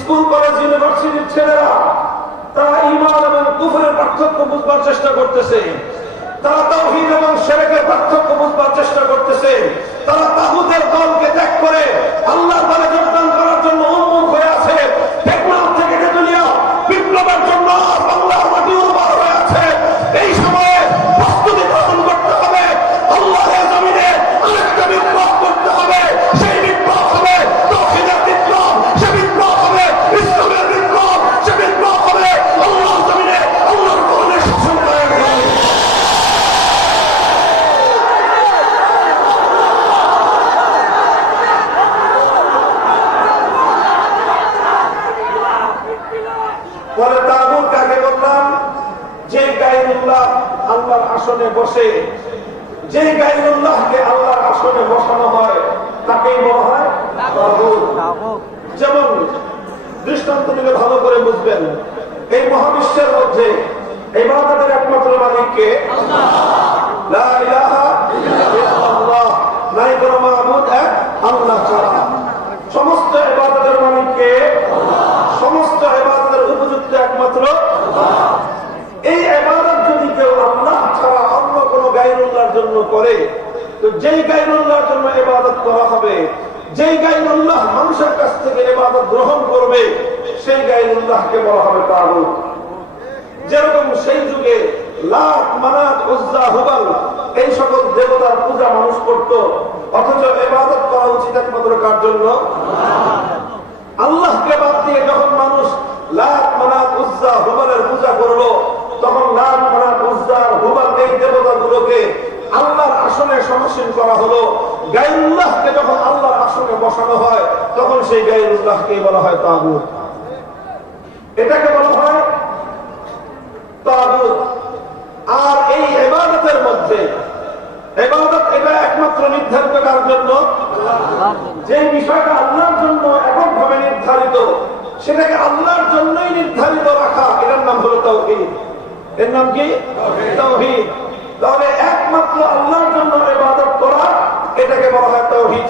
School, college, ইউনিভার্সিটির ছেলেরা তারা ইমান এবং কুফরের পার্থক্য বুঝবার চেষ্টা করতেছে। তারা তাহিদ এবং পার্থক্য বুঝবার চেষ্টা করতেছে। তারা ত্যাগ করে পরে তাগুত কাকে বললাম? যে গাইরুল্লাহ আল্লাহর আসনে বসে যে গাইরুল্লাহকে আল্লাহর আসনে বসানো হয় তাকেই বলা হয় যেমন দৃষ্টান্ত দিলে ভালো করে বুঝবেন এই মহাবিশ্বের মধ্যে এই মহাদের একমাত্র মালিককে লা ইলাহা ইল্লাল্লাহ। নাই কোনো মাহবুদ এক আল্লাহ ছাড়া সমস্ত ইবাদতের মালিককে সমস্ত ইবাদতের উপযুক্ত একমাত্র এই ইবাদত যদি কেউ আল্লাহ ছাড়া অন্য কোন গায়রুল্লাহর জন্য করে তো যেই গায়রুল্লাহর জন্য ইবাদত করা হবে, যেই গায়রুল্লাহ মানুষের কাছ থেকে ইবাদত গ্রহণ করবে, সেই গায়রুল্লাহকে বলা হবে তাগুত। যেরকম সেই যুগে লাখ মানাত উজ্জা হুবাল, এই সকল দেবতার পূজা মানুষ করত, অথচ ইবাদত করা উচিত একমাত্র কার জন্য? আসনে করা হলো। গাইরুল্লাহকে যখন আল্লাহর আসনে বসানো হয়, তখন সেই গাইরুল্লাহকে বলা হয় তাগুত। এটাকে বলা হয় তাগুত। আর এই এবাদতের মধ্যে এবাদত এটা একমাত্র নির্ধারিত কার জন্য? যে বিষয়টা আল্লাহর জন্য এককভাবে নির্ধারিত, সেটাকে আল্লাহর জন্যই নির্ধারিত রাখা, এটার নাম হলো তৌহিদ এর নাম কি? তৌহিদ তাহলে একমাত্র আল্লাহর জন্য ইবাদত করা এটাকে বলা হয় তৌহিদ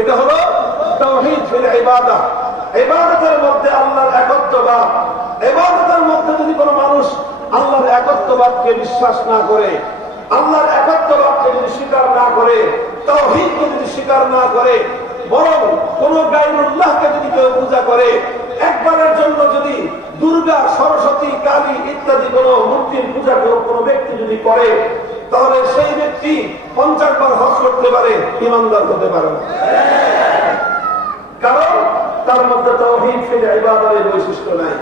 এটা হলো মধ্যে আল্লাহর একত্ববাদ। মধ্যে যদি কোনো মানুষ আল্লাহর একত্ববাদকে বিশ্বাস না করে, আল্লাহর একত্ববাদকে যদি স্বীকার না করে তৌহিদকে যদি স্বীকার না করে, বরং কোন গাইরুল্লাহকে যদি কেউ পূজা করে, একবারের জন্য যদি দুর্গা, সরস্বতী, কালী ইত্যাদি কোন মূর্তির পূজা কোনো ব্যক্তি যদি করে তাহলে সেই ব্যক্তি পঞ্চাশ বার হজ করতে পারে, ইমানদার হতে পারে কারণ তার মধ্যে তৌহিদ ফিরে বৈশিষ্ট্য নাই।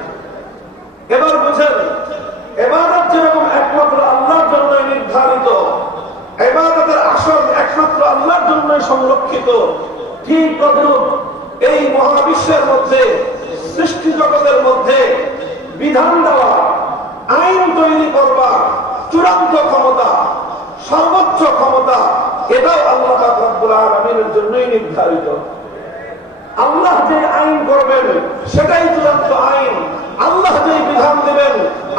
এবার বুঝেন এবাদত যেরকম একমাত্র আল্লাহর জন্য নির্ধারিত এবাদতের আসল একমাত্র আল্লাহর জন্য সংরক্ষিত, ঠিক তদ্রুপ এই মহাবিশ্বের মধ্যে, সৃষ্টি জগতের মধ্যে বিধান দেওয়া, আইন তৈরি করবার চূড়ান্ত সর্বোচ্চ ক্ষমতা এটাও আল্লাহ রব্বুল আলামিনের জন্যই নির্ধারিত। আল্লাহ যে আইন করবেন, সেটাই চূড়ান্ত আইন। আল্লাহ যে বিধান দেবেন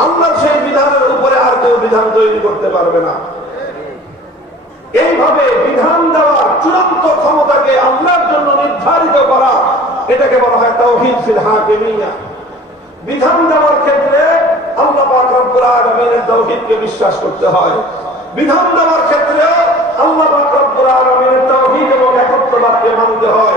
আল্লাহর সেই বিধানের উপরে আর কেউ বিধান তৈরি করতে পারবে না। এইভাবে বিধান দেওয়ার চূড়ান্ত ক্ষমতাকে আল্লাহর জন্য নির্ধারিত করা, এটাকে বলা হয় তৌহিদ ফিল হাকিমিয়া। বিধান দেওয়ার ক্ষেত্রে আল্লাহ রব্বুল আলামিনের তৌহিদকে বিশ্বাস করতে হয়। বিধান দেওয়ার ক্ষেত্রে আল্লাহ রব্বুল আলামিনের তৌহিদ এবং একত্ববাদকে মানতে হয়।